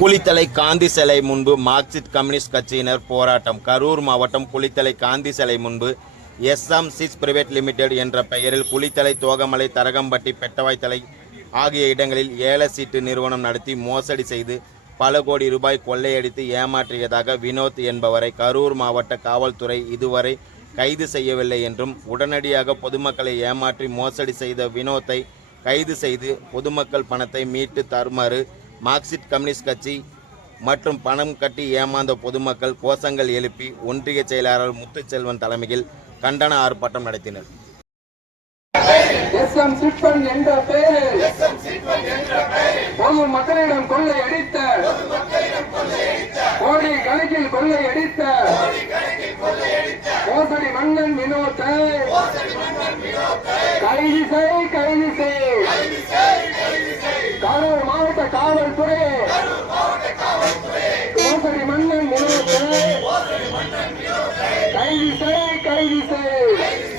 குளித்தலை காந்தி சிலை முன்பு Marxist communist கட்சியினர் போராட்டம். கரூர் மாவட்டம் குளித்தலை காந்தி சிலை முன்பு SM6 பிரைவேட் லிமிடெட் என்ற பெயரில் குளித்தலை, தோகமலை, தரகம்பட்டி, பெட்டவாய்த்தலை ஆகிய இடங்களில் ஏல சீட்டு நிறுவனம் நடத்தி மோசடி செய்து பல கோடி ரூபாய் கொள்ளையடித்து ஏமாற்றியதாக வினோத் என்பவரை கரூர் மாவட்ட காவல்துறை இதுவரை கைது செய்யவில்லை என்றும், உடனடியாக பொதுமக்களை ஏமாற்றி மோசடி செய்த வினோத்தை கைது செய்து பொதுமக்கள் பணத்தை மீட்டு தருமாறு மார்க்சிஸ்ட் கம்யூனிஸ்ட் கட்சி மற்றும் பணம் கட்டி ஏமாந்த பொதுமக்கள் கோஷங்கள் எழுப்பி ஒன்றிய செயலாளர் முத்துச்செல்வன் தலைமையில் கண்டன ஆர்ப்பாட்டம் நடத்தினர். என்ற பெயரில் பொது மக்களிடம் கொள்ளையடித்த, கோடி கணக்கில் கொள்ளையடித்த மோசடி மன்னன் வினோத்தை கைது செய், கைது செய். கரூர் மாவட்ட காவல்துறை மோசடி மன்னன் வினோத்தை கைது செய், கைது செய்.